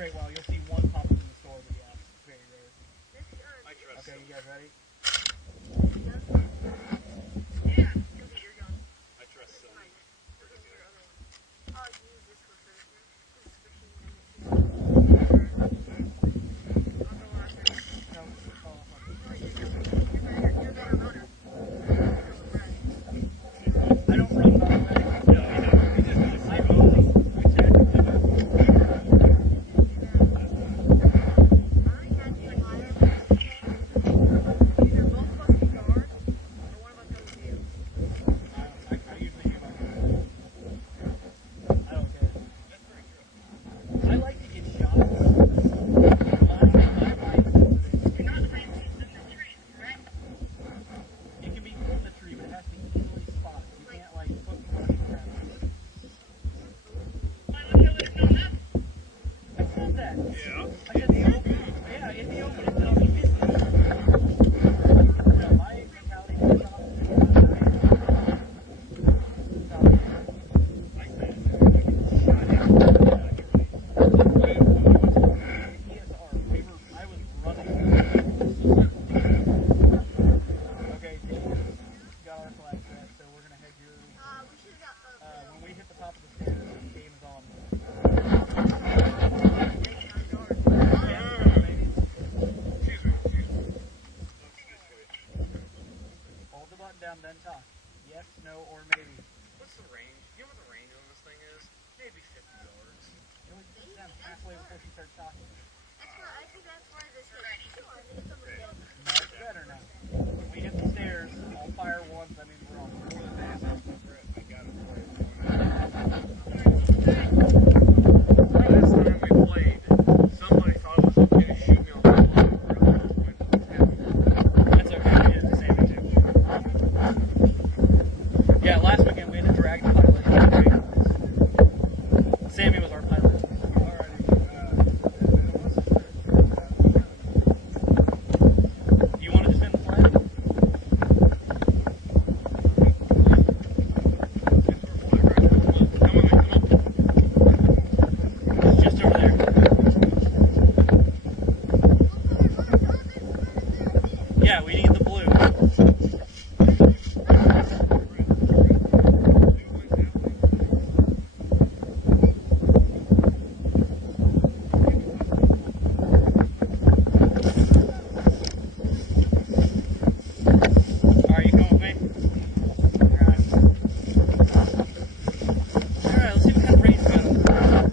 great while. You'll see one pop up in the store, but yeah, it's very rare. I trust Okay, you guys ready? Yeah. I trust Sony. I don't run by the way. I only I usually do my I don't care. I like to get shots. It can be in the tree, but it has to be easily spotted. You can't like put money around it. I said that. Yeah. I said the open. Yeah, in the open, it's not easy. No, my mentality is not I was running. Okay, Dave got our flag set, so we're gonna head your. When we hit the top of the stairs, the game is on. Hold the button down, then talk. Yes, no, or maybe. What's the range? You know what the range on this thing is? Maybe 50 yards. It was down halfway before she started talking. Much better now. When we hit the stairs, all fire once, that means we're on. I got it for you. Last time we played, somebody thought it was okay to shoot me on the line. That's okay, we did the same too. Yeah, last weekend we had a drag pilot. Sammy was our pilot. You want to defend the flag? It's just over there. Yeah, we need the blue. Alright, you coming with me? Alright. Alright, let's see what kind of range we got on.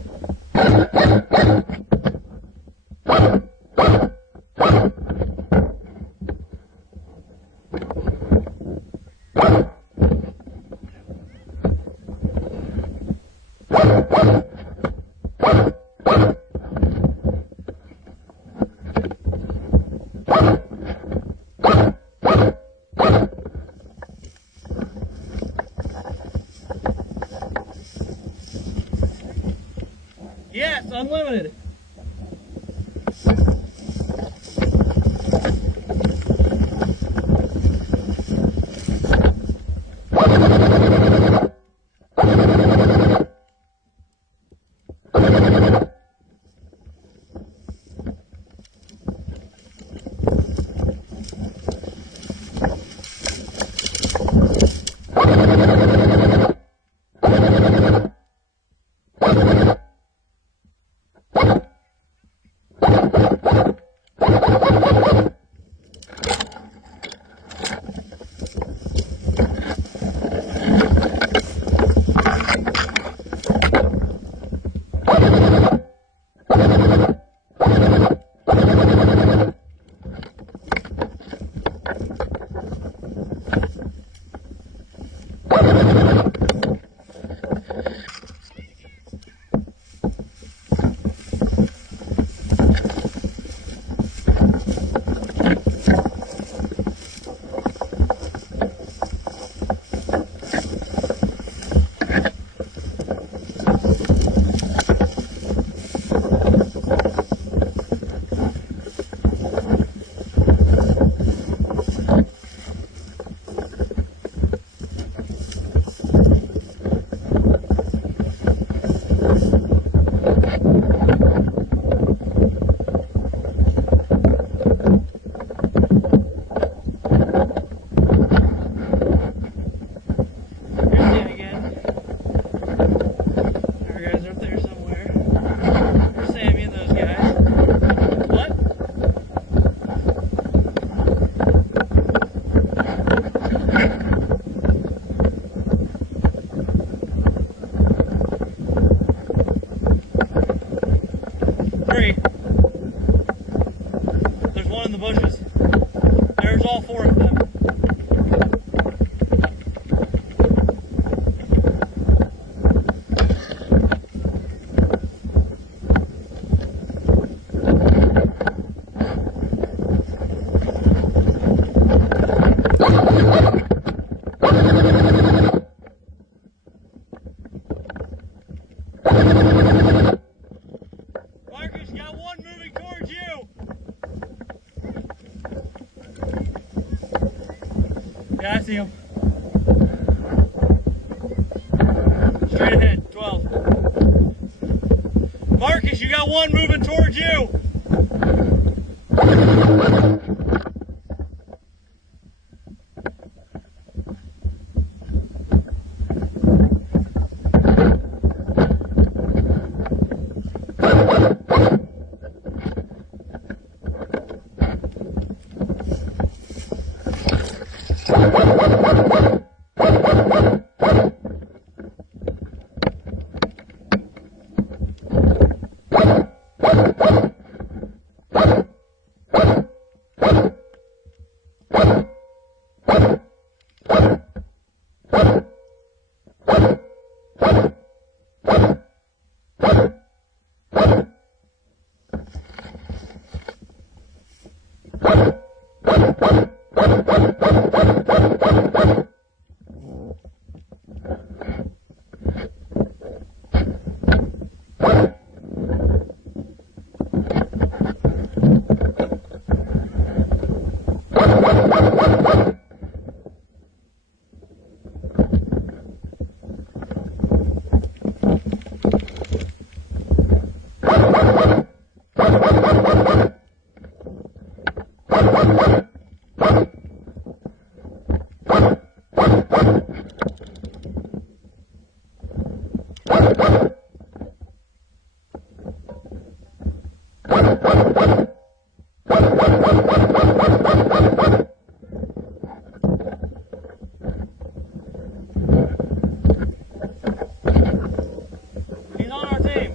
Yes, unlimited. Yeah, I see him. Straight ahead, 12. Marcus, you got one moving towards you. He's on our team.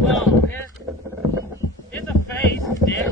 Well, it's a face, dick.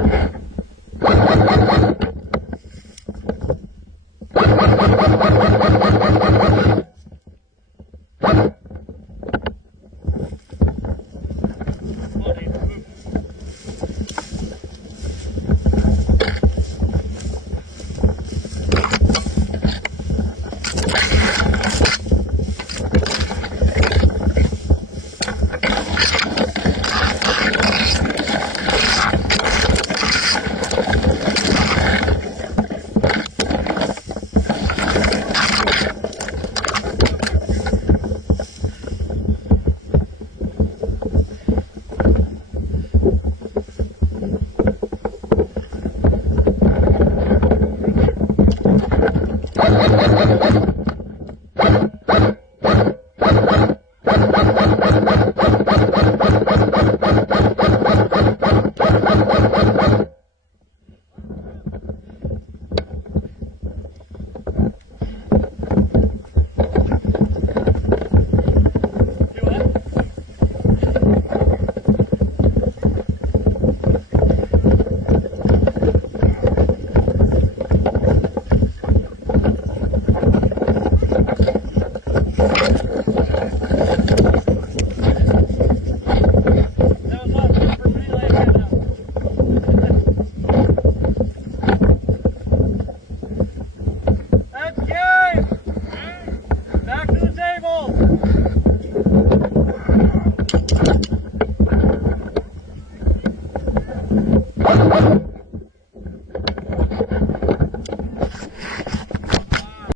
Okay.